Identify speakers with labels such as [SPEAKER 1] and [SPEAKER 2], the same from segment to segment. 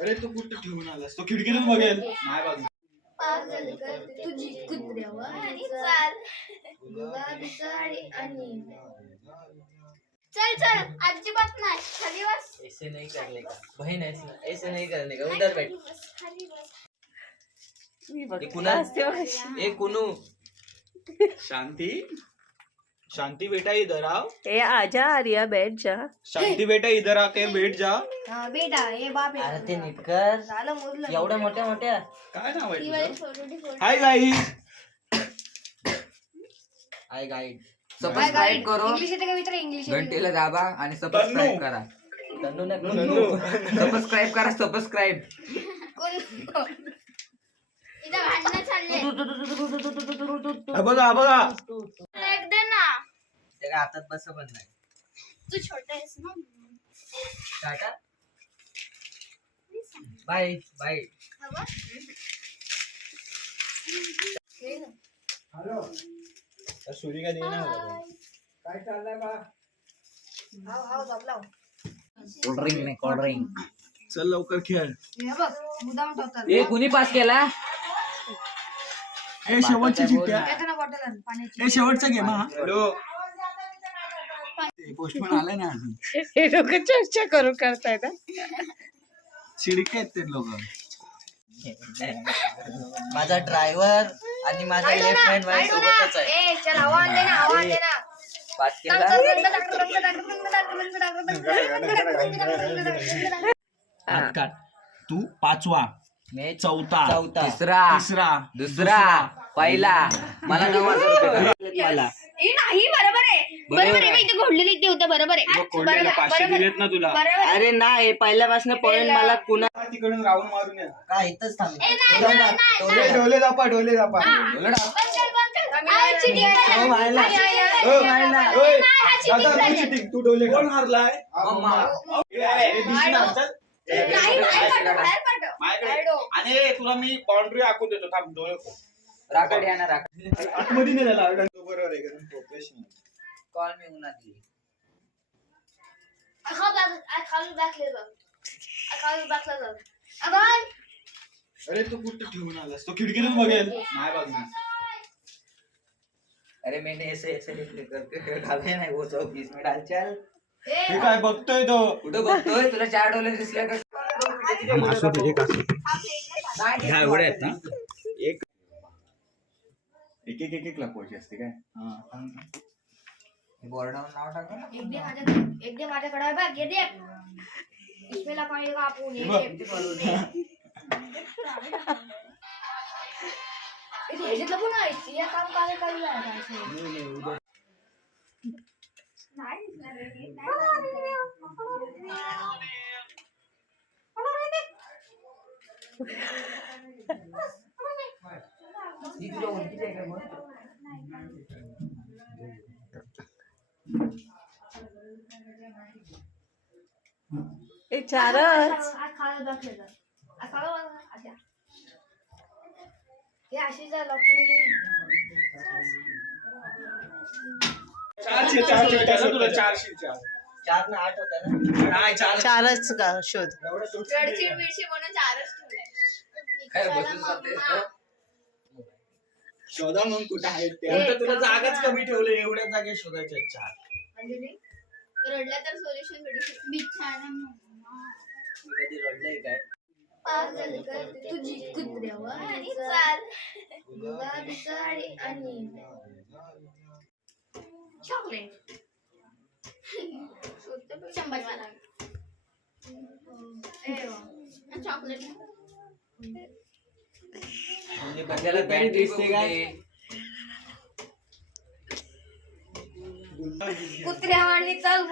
[SPEAKER 1] अरे तू कुठं ठेवून आलास? तो खिडकीतून बघेल. नाही बघ
[SPEAKER 2] पागल तुझी कुत्र्यावानी चाल. गुलाबी साडी आणि चल चल. अजिबात नाही. खाली बस.
[SPEAKER 3] ऐसे नहीं करने का? बहन ऐसे ऐसे नहीं करने का? उधर बैठ.
[SPEAKER 2] खाली बस खाली बस.
[SPEAKER 3] ये कुणाल ए कुनू.
[SPEAKER 1] शांती? शांति बेटा इधर आओ
[SPEAKER 4] ए आजा आर्या बैठ जा
[SPEAKER 1] शांति बेटा इधर आके बैठ जा
[SPEAKER 2] हा बेटा हे बाप
[SPEAKER 3] अरे ते नीट कर
[SPEAKER 2] झालं मोजलं
[SPEAKER 3] एवढ्या मोठ्या मोठ्या
[SPEAKER 1] काय नाव आहे
[SPEAKER 2] वाली
[SPEAKER 1] तुझं?
[SPEAKER 2] फोटो ती photo.
[SPEAKER 1] Hi guys
[SPEAKER 3] I guide
[SPEAKER 2] काय
[SPEAKER 5] सबस्क्राईब
[SPEAKER 2] गाईड?
[SPEAKER 5] करो
[SPEAKER 2] इंग्लिश येते का मित्र इंग्लिश येते?
[SPEAKER 5] घंटीला दाबा आणि सबस्क्राईब. करा
[SPEAKER 3] तन्नू.
[SPEAKER 5] सबस्क्राईब करा सबस्क्राईब
[SPEAKER 2] कोण इथं भांडणं चालले
[SPEAKER 1] हा बघा हा बघा
[SPEAKER 3] त्याच्या हातात बस पण नाही.
[SPEAKER 2] तू छोटा आहेस ना.
[SPEAKER 3] टाटा. Bye bye.
[SPEAKER 2] हवं? घे ना.
[SPEAKER 1] सूर्य का देना
[SPEAKER 2] हाव, हाव, दाब लाव.
[SPEAKER 3] कोल्ड्रिंक नाही कोल्ड्रिंक
[SPEAKER 1] चल लवकर खेळ.
[SPEAKER 2] हे बघ, मुद्दाम ठेवतात.
[SPEAKER 5] ए कुणी पास केला?
[SPEAKER 1] ए शेवटची चिठ्ठ्या.
[SPEAKER 2] येते ना बॉटल आण, पाण्याची.
[SPEAKER 1] ए शेवटचा गेम हा. हॅलो आले
[SPEAKER 4] हे लोक चर्चा करू करताय ना
[SPEAKER 1] शिडके आहेत ते लोक
[SPEAKER 3] माझा ड्रायव्हर आणि माझा
[SPEAKER 2] इलेक्ट्रॉन
[SPEAKER 3] हँड सोबतच आहे
[SPEAKER 1] तू पाचवा
[SPEAKER 3] मी
[SPEAKER 1] चौथा
[SPEAKER 3] चौथा
[SPEAKER 5] तिसरा
[SPEAKER 1] तिसरा
[SPEAKER 5] दुसरा पहिला मला नऊ
[SPEAKER 3] मला
[SPEAKER 2] बरोबर आहे. घोडलेली ते होतं बरोबर आहे.
[SPEAKER 1] कोणत्याला
[SPEAKER 2] बरोबर
[SPEAKER 1] पाचशे
[SPEAKER 2] बरोबर
[SPEAKER 1] दिलेत ना तुला.
[SPEAKER 2] बरोबर आहे.
[SPEAKER 3] अरे नाही पहिल्यापासून पॉईंट मला कुणा
[SPEAKER 1] तिकडून राऊंड मारून या.
[SPEAKER 3] काय इथंच थांब.
[SPEAKER 2] ए, नाही, नाही, नाही, नाही.
[SPEAKER 1] ढोले दापा ढोले दापा.
[SPEAKER 2] बंद कर, बंद कर. आ, cheating आहे.
[SPEAKER 3] हो, व्हायला.
[SPEAKER 1] हो,
[SPEAKER 3] व्हायला.
[SPEAKER 1] ओय,
[SPEAKER 2] हा cheating
[SPEAKER 1] तू
[SPEAKER 2] झालं.
[SPEAKER 1] cheating, तू डोले कोण हारलाय
[SPEAKER 5] मम्मा.
[SPEAKER 2] नाही, नाही, बाहेर पाठव, बाहेर पाठव.
[SPEAKER 1] माझ्याकडे
[SPEAKER 2] आयडो.
[SPEAKER 1] आणि तुला मी बाउंड्री आखून देतो. थांब डोळे खोल.
[SPEAKER 5] राखड या ना राखड.
[SPEAKER 1] आतमध्ये नाही झाला. बरोबर आहे कारण प्रोफेशनल
[SPEAKER 5] कॉल मी उन्हातली
[SPEAKER 2] I call back. I call you back later. I call you back later. Bye.
[SPEAKER 1] अरे तू कुठं ठेवून आलास तो खिडकीतून बघेल नाही बघणार
[SPEAKER 3] अरे मैंने ऐसे ऐसे करके डाले नाही वो सब इसमें डाल चल
[SPEAKER 1] हे काय बघतोय तो
[SPEAKER 5] कुठं बघतोय तुला चार डॉलर दिसले का
[SPEAKER 1] ह्या एवढ्या आहेत ना एक एक एक एक एक लपवायची असते काय हा सांग ना.
[SPEAKER 5] बोर्डावर नाव टाका ना.
[SPEAKER 2] एक दे माझ्याकडे एक दे माझ्याकडे आहे बघ हे दे इसमेला पाणी का आपण हे दे. ह्याच्यातलं पण आहे या काम काय काय आहे असं.
[SPEAKER 5] ही तुझ्या ओळखीची आहे का मग?
[SPEAKER 4] चारच.
[SPEAKER 2] आज खायला दाखवलं आज खायला अच्छा हे अशी जा
[SPEAKER 1] चारशे चारशे भेटायला तुला चारशे चार
[SPEAKER 3] चार ना आठ होता ना
[SPEAKER 1] नाही चार
[SPEAKER 4] चारच का शोध.
[SPEAKER 1] एवढं
[SPEAKER 2] म्हणून चारच ठेवलंय
[SPEAKER 5] काय बसून जातेस का?
[SPEAKER 1] शोधा मग कुठं आहेत तुला जागाच कमी ठेवले एवढ्या जागे शोधायच्या आहेत चार.
[SPEAKER 2] रडला तर सोल्युशन भेटू शकतो बिचारा
[SPEAKER 3] मी कधी रडलंय काय?
[SPEAKER 2] तुझी आणि चॉकलेट. शंभर चॉकलेट.
[SPEAKER 3] म्हणजे
[SPEAKER 5] आपल्याला
[SPEAKER 3] बघायला
[SPEAKER 5] बॅटरी
[SPEAKER 3] दिसते काय
[SPEAKER 5] कुत्र्या
[SPEAKER 2] वाणी चल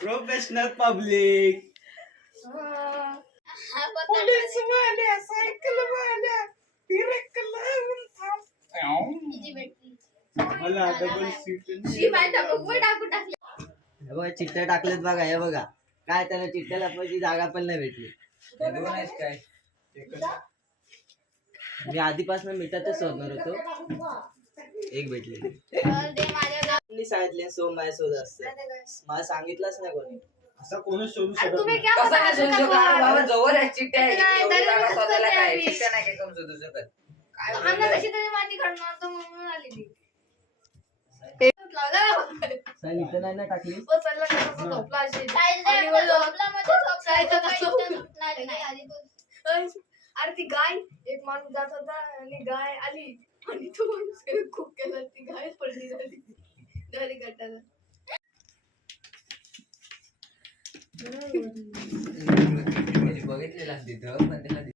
[SPEAKER 1] प्रोफेशनल पब्लिक पोलीसवाल्या सायकलवाल्या मला डबल सीट
[SPEAKER 3] चिठ्ठ्या टाकलेत बघा हे बघा. काय त्याला चिठ्ठ्या लपवायची जागा पण नाही भेटली.
[SPEAKER 5] काय?
[SPEAKER 3] मी आधीपासून मिठातच सोडणार होतो. एक भेटले. सांगितले सो माय सोद असते मला सांगितलंच नाही कोणी.
[SPEAKER 2] असं
[SPEAKER 6] अरे ती गाय एक माणूस जात होता आणि गाय आली. आणि तो माणूस खूप केला ती गाय पडली झाली. झाली गटाला बघितलेला तिथं पण त्याला